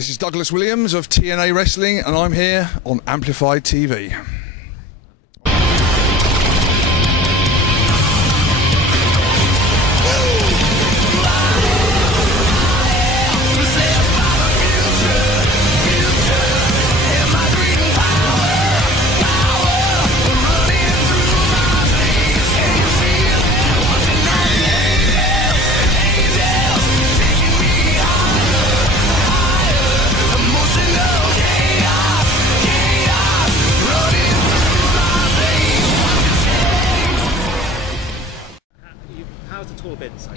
This is Douglas Williams of TNA Wrestling, and I'm here on Amplified TV. How's the tour been so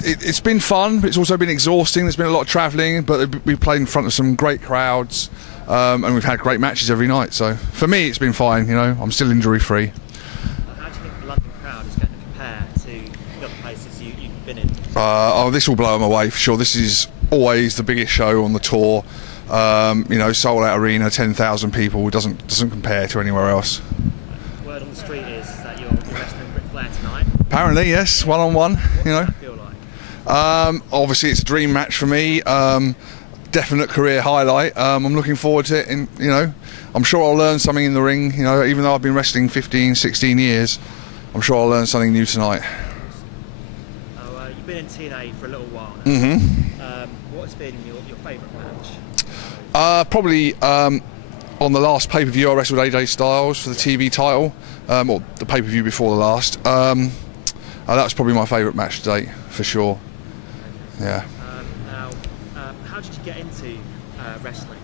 It's been fun, but it's also been exhausting. There's been a lot of travelling, but we've played in front of some great crowds, and we've had great matches every night. So for me, it's been fine. You know, I'm still injury free. How do you think the London crowd is going to compare to the other places you've been in? This will blow them away for sure. This is always the biggest show on the tour. You know, sold out arena, 10,000 people. Doesn't compare to anywhere else. Word on the street is that you're wrestling Ric Flair tonight. Apparently, yes, one-on-one. You know. What does that feel like? Obviously, it's a dream match for me. Definite career highlight. I'm looking forward to it. And you know, I'm sure I'll learn something in the ring. You know, even though I've been wrestling 15, 16 years, I'm sure I'll learn something new tonight. You've been in TNA for a little while now. Mm-hmm. What has been your favourite match? Probably on the last pay-per-view I wrestled AJ Styles for the TV title, or the pay-per-view before the last. That was probably my favourite match to date, for sure. Yeah. How did you get into wrestling?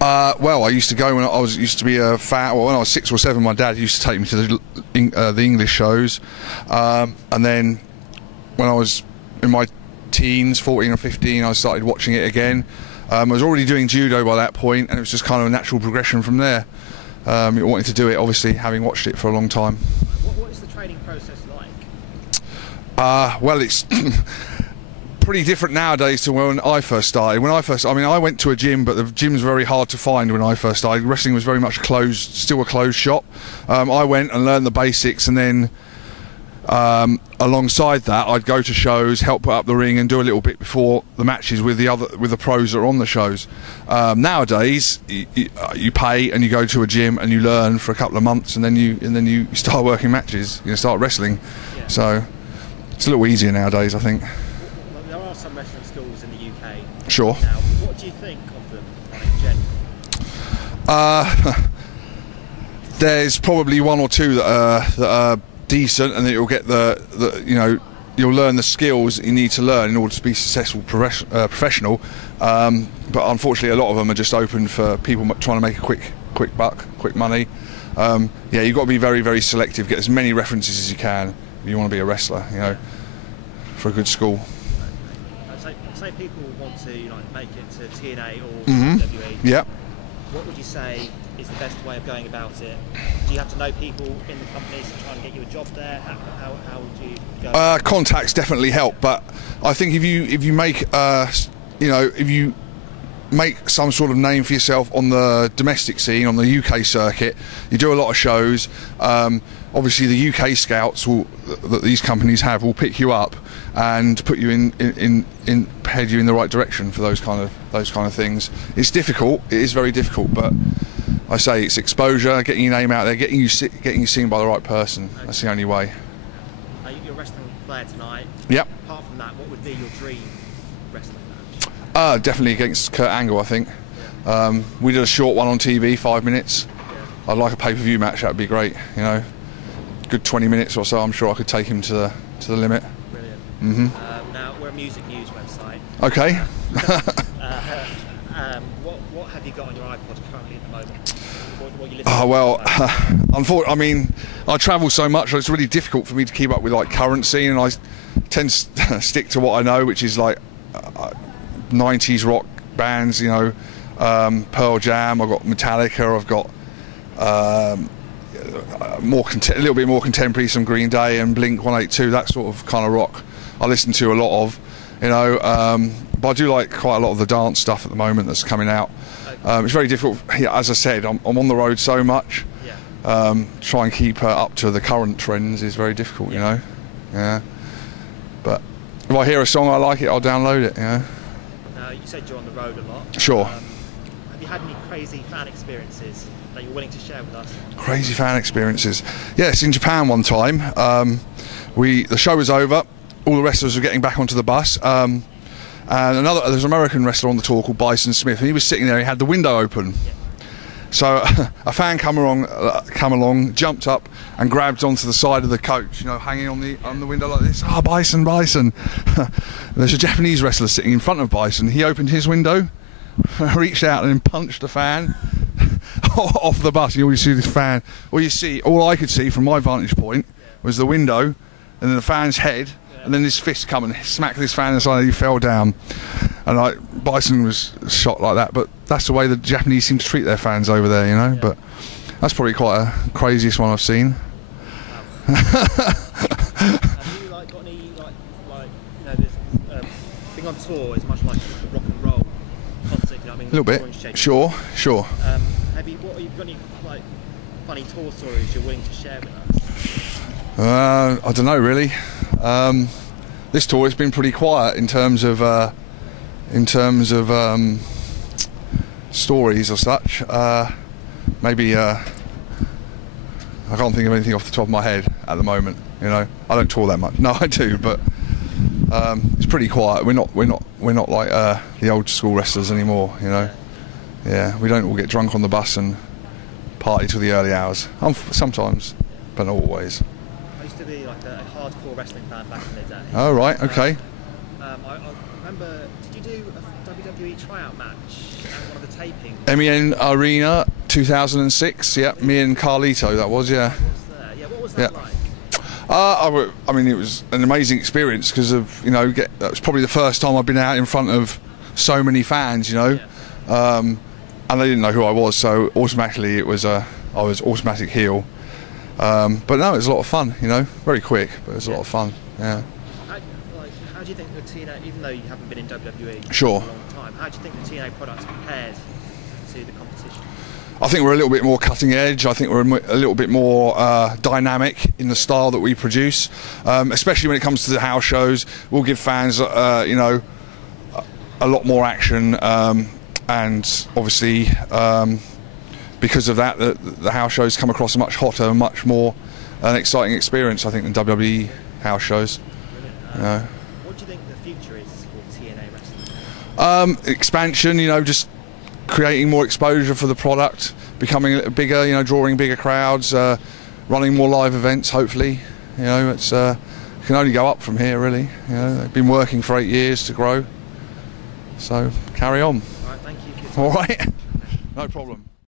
Well, I used to go when I used to be a fan. Well, when I was 6 or 7, my dad used to take me to the English shows, and then when I was in my teens, 14 or 15, I started watching it again. I was already doing judo by that point, and it was just kind of a natural progression from there. Wanting to do it, obviously, having watched it for a long time. What is the training process like? Well, it's pretty different nowadays to when I first started. I went to a gym, but the gym's very hard to find when I first started. Wrestling was very much still a closed shop. I went and learned the basics, and then alongside that, I'd go to shows, help put up the ring, and do a little bit before the matches with the pros that are on the shows. Nowadays, you pay and you go to a gym and you learn for a couple of months, and then you start working matches. You start wrestling. Yeah. So it's a little easier nowadays, I think. Well, there are some wrestling schools in the UK. Sure. Now, what do you think of them in general? There's probably one or two that are decent, and then you'll get you'll learn the skills you need to learn in order to be a successful professional. But unfortunately, a lot of them are just open for people trying to make a quick buck, quick money. Yeah, you've got to be very, very selective. Get as many references as you can if you want to be a wrestler. You know, for a good school. Say people want to make it to TNA or Mm-hmm. WWE. Yeah. What would you say is the best way of going about it? Do you have to know people in the companies and try and get you a job there? How would you go? Contacts definitely help, but I think if you make some sort of name for yourself on the domestic scene, on the UK circuit, you do a lot of shows. Obviously, the UK scouts that these companies have will pick you up and put you head you in the right direction for those kind of things. It's difficult. It is very difficult, but I say it's exposure, getting your name out there, getting you seen by the right person. Okay. That's the only way. You're wrestling Flair tonight. Yep. Apart from that, what would be your dream wrestling match? Definitely against Kurt Angle, I think. Yeah. We did a short one on TV, 5 minutes. Yeah. I'd like a pay-per-view match. That'd be great. You know, good 20 minutes or so. I'm sure I could take him to the limit. Brilliant. Mm-hmm. Now we're a music news website. Okay. What have you got on your iPod currently at the moment? What you listening Oh to? well, unfortunately, I travel so much, so it's really difficult for me to keep up with current scene, and I tend to stick to what I know, which is 90s rock bands. You know, Pearl Jam. I've got Metallica. I've got a little bit more contemporary, some Green Day and Blink 182. That sort of kind of rock I listen to a lot of. You know, but I do like quite a lot of the dance stuff at the moment that's coming out. It's very difficult. As I said, I'm on the road so much. Yeah. Try and keep up to the current trends is very difficult. You know. Yeah. But if I hear a song I like it, I'll download it. You know. You said you're on the road a lot. Sure. Have you had any crazy fan experiences that you're willing to share with us? Crazy fan experiences. Yes, in Japan one time, the show was over, all the wrestlers were getting back onto the bus, and there's an American wrestler on the tour called Bison Smith, and he was sitting there, he had the window open. Yeah. So a fan come along, jumped up and grabbed onto the side of the coach, you know, hanging on the window like this. Oh, Bison, Bison. There's a Japanese wrestler sitting in front of Bison. He opened his window, reached out and punched the fan off the bus. You see this fan. All I could see from my vantage point was the window, and then the fan's head, and then his fist come and smacked this fan inside, and he fell down. And Bison was shot like that, but that's the way the Japanese seem to treat their fans over there, you know. Yeah. But that's probably quite a craziest one I've seen. Have you got any being on tour is much like a rock and roll concert? I mean, a little bit. Sure. Have you got any funny tour stories you're willing to share with us? I don't know really. This tour has been pretty quiet in terms of stories or such. Maybe I can't think of anything off the top of my head at the moment. You know, I don't tour that much. No, I do, but it's pretty quiet. We're not like the old school wrestlers anymore. You know, yeah, we don't all get drunk on the bus and party till the early hours. Sometimes, but not always. I used to be like a hardcore wrestling fan back in the day. Oh right, okay. I remember, did you do a WWE tryout match at one of the tapings? MEN Arena 2006, yeah, me and Carlito, that was, yeah. What was that like? I mean, it was an amazing experience because of, you know, that was probably the first time I've been out in front of so many fans, you know. Yeah. And they didn't know who I was, so automatically I was automatic heel. But no, it was a lot of fun, you know, very quick, but it was a lot of fun, yeah. How do you think the TNA, even though you haven't been in WWE sure. for a long time, how do you think the TNA products compared to the competition? I think we're a little bit more cutting edge. I think we're a little bit more dynamic in the style that we produce, especially when it comes to the house shows. We'll give fans, you know, a lot more action, and obviously because of that, the house shows come across much hotter and much more an exciting experience, I think, than WWE house shows. You know. What do you think the future is for TNA wrestling? Expansion, you know, just creating more exposure for the product, becoming bigger, you know, drawing bigger crowds, running more live events, hopefully. You know, it's can only go up from here, really. You know, they've been working for 8 years to grow, so carry on. All right, thank you. All right, no problem.